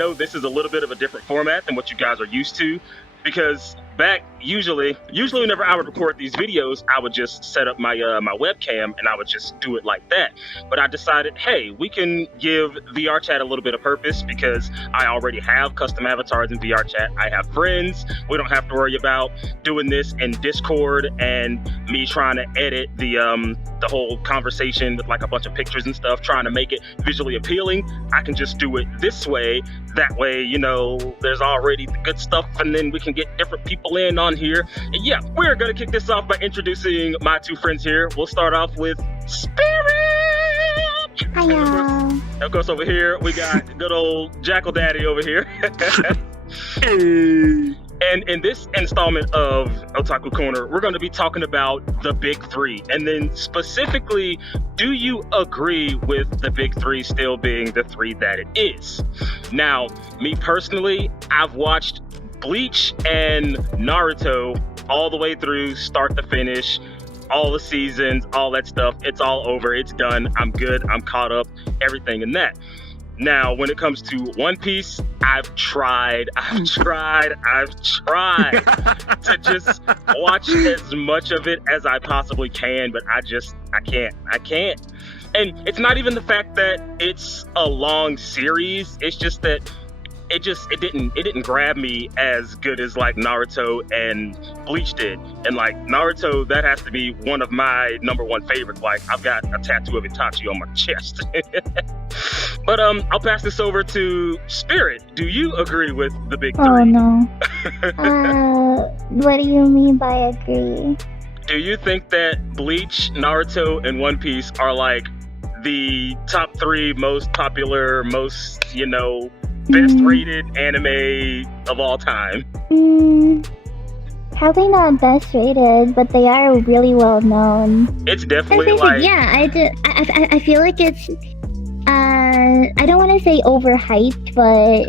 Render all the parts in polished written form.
know this is a little bit of a different format than what you guys are used to, because usually whenever I would record these videos, I would just set up my my webcam and I would just do it like that. But I decided, hey, we can give VR chat a little bit of purpose because I already have custom avatars in VR chat. I have friends. We don't have to worry about doing this in Discord and me trying to edit the whole conversation with like a bunch of pictures and stuff, trying to make it visually appealing. I can just do it this way. That way, you know, there's already the good stuff, and then we can get different people in on here. And yeah, we're gonna kick this off by introducing my two friends here. We'll start off with Spirit. Hiya. Of course, over here we got good old Jackal Daddy over here. Hey. And in this installment of Otaku Corner, we're going to be talking about the big three. And then specifically, do you agree with the big three still being the three that it is? Now, me personally, I've watched Bleach and Naruto all the way through, start to finish, all the seasons, all that stuff. It's all over. It's done. I'm good. I'm caught up. Everything in that. Now, when it comes to One Piece, I've tried to just watch as much of it as I possibly can, but I can't. And it's not even the fact that it's a long series, it's just that it didn't grab me as good as like Naruto and Bleach did. And like Naruto, that has to be one of my number one favorites. Like I've got a tattoo of Itachi on my chest. But I'll pass this over to Spirit. Do you agree with the big three? Oh no. What do you mean by agree? Do you think that Bleach, Naruto, and One Piece are like the top three most popular, most, you know, best rated anime of all time? Probably not best rated, but they are really well known. It's definitely like... Yeah, I feel like it's... I don't want to say overhyped, but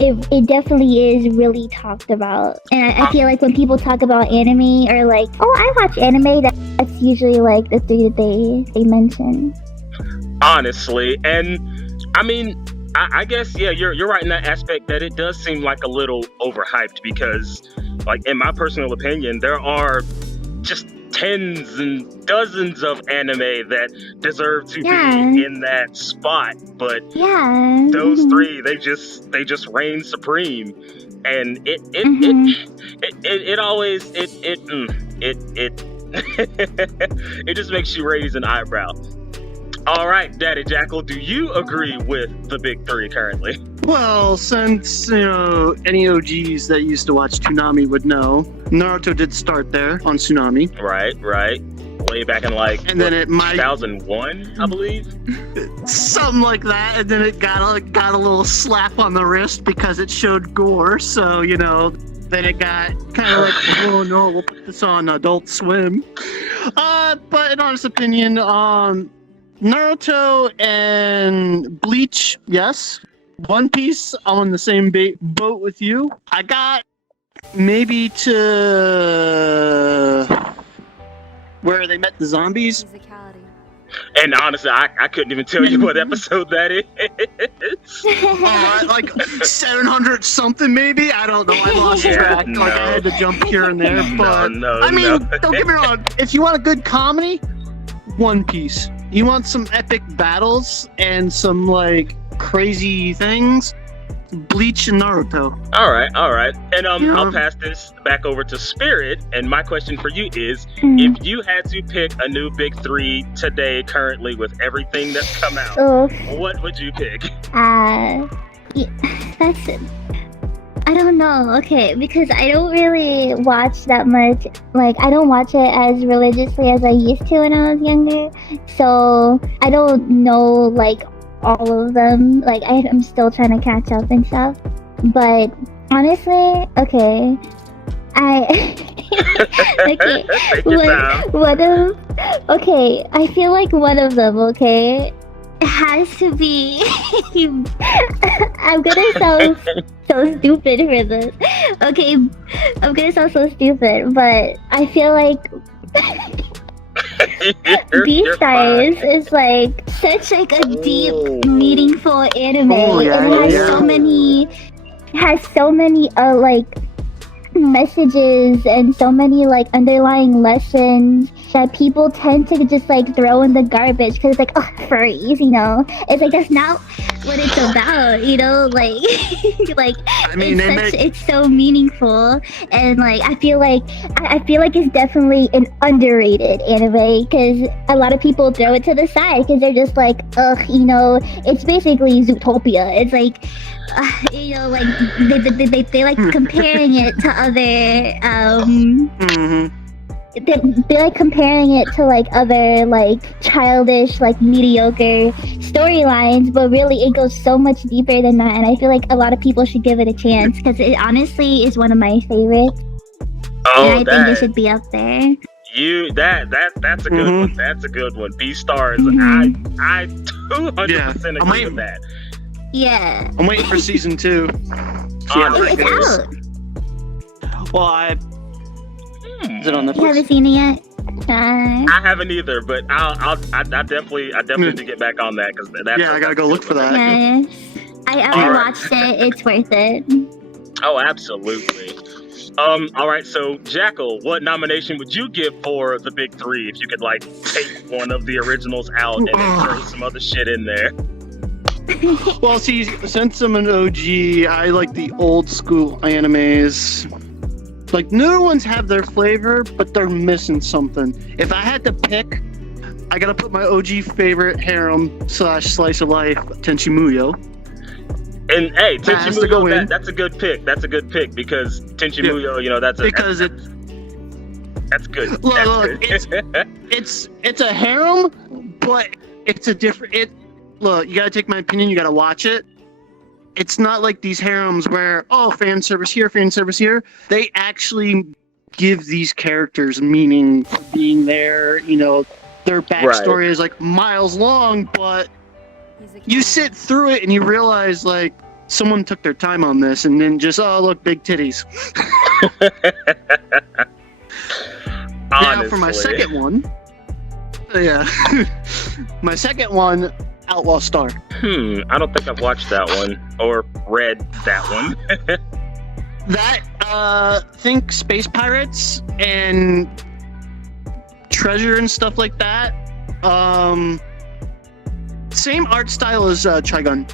it definitely is really talked about. And I feel like when people talk about anime or like, oh, I watch anime, that's usually like the three that they mention. Honestly, and I mean... I guess, yeah, you're right in that aspect that it does seem like a little overhyped because, like, in my personal opinion, there are just tens and dozens of anime that deserve to be in that spot, but those three, they just reign supreme, and it always it just makes you raise an eyebrow. All right, Daddy Jackal, do you agree with the big three currently? Well, since, you know, any OGs that used to watch Toonami would know, Naruto did start there on Toonami. Right. Way back in like, and then it 2001, I believe? Something like that, and then it got a little slap on the wrist because it showed gore, so, you know, then it got kind of like, oh no, we'll put this on Adult Swim. But in honest opinion, Naruto and Bleach, yes. One Piece, I'm on the same boat with you. I got maybe to where they met the zombies. And honestly, I couldn't even tell you what episode that is. Like 700 something maybe? I don't know. I lost track. No. Like I had to jump here and there. But no. Don't get me wrong. If you want a good comedy, One Piece. You want some epic battles and some like crazy things, Bleach and Naruto. All right. And I'll pass this back over to Spirit. And my question for you is, if you had to pick a new big three today, currently with everything that's come out, what would you pick? That's it. I don't know, okay, because I don't really watch that much, like, I don't watch it as religiously as I used to when I was younger, so I don't know, like, all of them, like, I'm still trying to catch up and stuff, but honestly, okay, I feel like one of them, okay, has to be I'm gonna sound so stupid for this. Okay, I'm gonna sound so stupid, but I feel like You're fine. Beastars is like such like a deep, meaningful anime. Oh, yeah, It has yeah. so many like messages and so many like underlying lessons that people tend to just like throw in the garbage because it's like, oh, furries, you know. It's like that's not what it's about, you know. Like like I mean, it's so meaningful, and like I feel like it's definitely an underrated anime because a lot of people throw it to the side because they're just like, ugh, you know, it's basically Zootopia. It's like you know, like they like comparing it to other they like comparing it to like other like childish, like mediocre storylines, but really it goes so much deeper than that, and I feel like a lot of people should give it a chance because it honestly is one of my favorites. Oh, and I think it should be up there. That's a good one. That's a good one. Beastars. I 200% agree with that. Yeah. I'm waiting for season 2. It's out. Well, is it on the? You haven't seen it yet? I haven't either, but I definitely need to get back on that because that's. Yeah, I gotta go look for that. Yes. I watched it. It's worth it. Oh, absolutely. All right. So, Jackal, what nomination would you give for the big three if you could like take one of the originals out and insert some other shit in there? Well, see, since I'm an OG, I like the old school animes. Like, newer ones have their flavor, but they're missing something. If I had to pick, I gotta put my OG favorite harem / slice of life, Tenchi Muyo. And hey, Tenchi Muyo, that's a good pick. That's a good pick because Tenchi Muyo, you know, that's good. Look, it's a harem, but it's a different. Look, you gotta take my opinion. You gotta watch it. It's not like these harems where, oh, fan service here, fan service here. They actually give these characters meaning for being there. You know, their backstory is like miles long, but you sit through it and you realize like someone took their time on this and then just, oh, look, big titties. Now for my second one, my second one, Outlaw Star. I don't think I've watched that one or read that one. Think space pirates and treasure and stuff like that. Same art style as Trigun.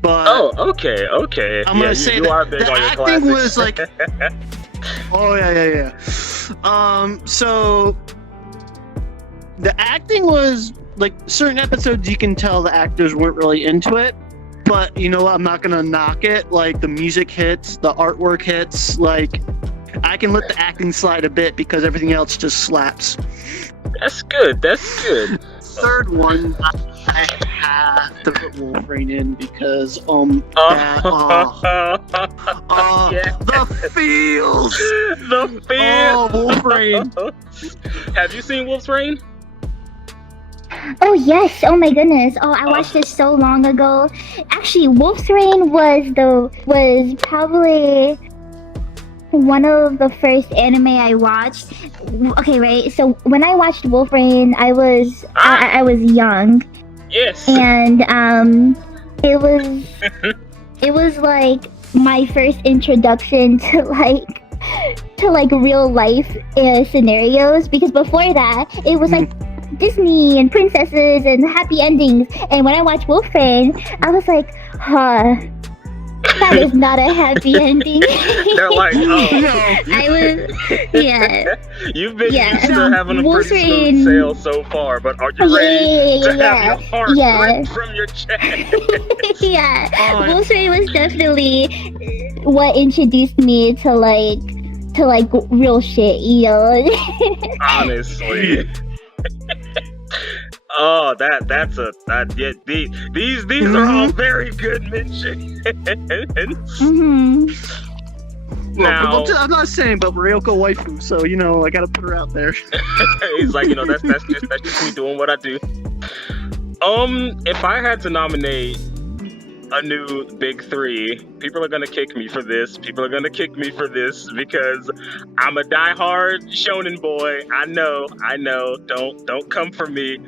But okay. I'm gonna say that the acting was like, so the acting was like certain episodes you can tell the actors weren't really into it, but you know what, I'm not gonna knock it. Like the music hits, the artwork hits, like I can let the acting slide a bit because everything else just slaps. That's good. Third one, I have to put Wolverine in because the feels. Oh, Wolverine. Have you seen Wolverine? Oh yes! Oh my goodness! Oh, I watched this so long ago. Actually, Wolfsrain was probably one of the first anime I watched. Okay, right. So when I watched Wolfrain, I was young. Yes. And it was like my first introduction to real life scenarios, because before that it was like Disney and princesses and happy endings, and when I watched Wolfrain, I was like, that is not a happy ending. They're like, You've been used to having a pretty smooth sail so far, but are you ready to have your heart ripped from your chest? Wolfrain was definitely what introduced me to real shit, you know. Honestly. Oh, these are all very good mentions. Now, I'm not saying, but Ryoko waifu, so you know I gotta put her out there. He's like, you know, that's just me doing what I do. If I had to nominate a new big three. People are gonna kick me for this. People are gonna kick me for this because I'm a diehard shonen boy. I know. Don't come for me,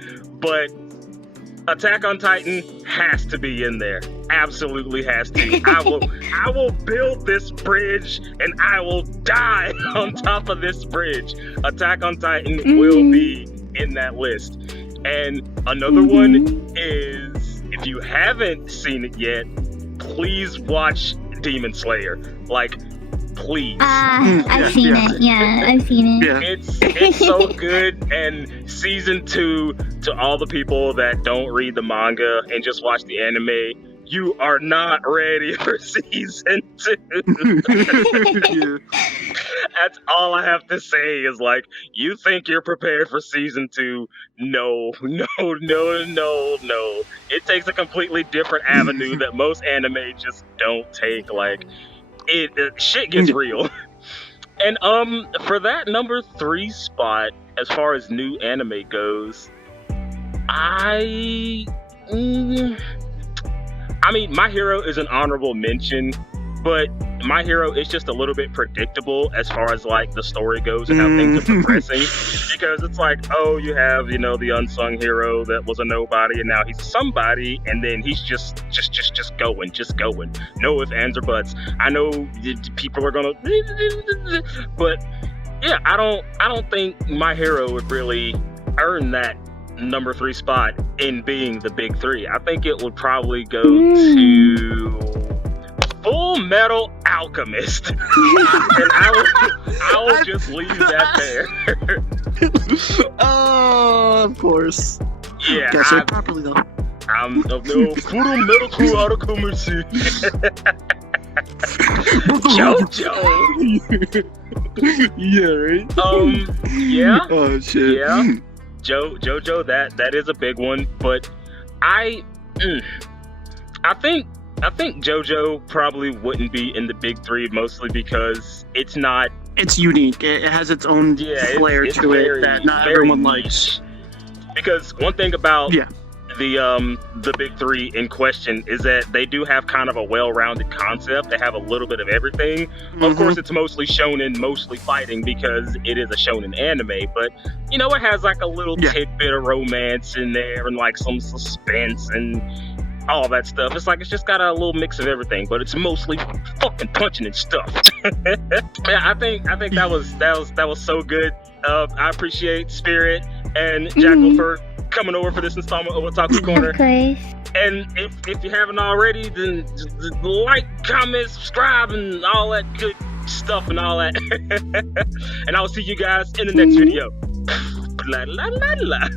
but Attack on Titan has to be in there. Absolutely has to. I will build this bridge and I will die on top of this bridge. Attack on Titan will be in that list. And another one is, if you haven't seen it yet, please watch Demon Slayer. Like, please. I've seen it. Yeah, I've seen it. Yeah. It's so good. And season 2, to all the people that don't read the manga and just watch the anime, you are not ready for season 2. Yeah. That's all I have to say is, like, you think you're prepared for season 2? No. It takes a completely different avenue that most anime just don't take. Like, shit gets real. And for that number 3 spot, as far as new anime goes, I mean, My Hero is an honorable mention, but My Hero is just a little bit predictable as far as like the story goes and how things are progressing. Because it's like, oh, you have, the unsung hero that was a nobody and now he's somebody, and then he's just going. No ifs, ands, or buts. I know people are gonna, but yeah, I don't think My Hero would really earn that number 3 spot in being the big 3. I think it would probably go to Full Metal Alchemist. And I will just leave that there. Oh, of course. Yeah. Guess it properly though. I'm no Full Metal Alchemist. JoJo. Yeah, right? Yeah. Oh shit. Yeah. JoJo, that is a big one, but I think JoJo probably wouldn't be in the big 3, mostly because it's not. It's unique. It has its own flair it's to very, it that not very everyone niche. likes. Because one thing about the big 3 in question is that they do have kind of a well-rounded concept. They have a little bit of everything. Of course, it's mostly shonen, mostly fighting because it is a shonen anime, but it has like a little tidbit of romance in there and like some suspense and all that stuff. It's like it's just got a little mix of everything, but it's mostly fucking punching and stuff. Yeah, I think that was so good. I appreciate Spirit and Jackal for coming over for this installment of Otaku Corner. Okay. And if you haven't already, then just like, comment, subscribe, and all that good stuff and all that. And I'll see you guys in the next video. La la la la.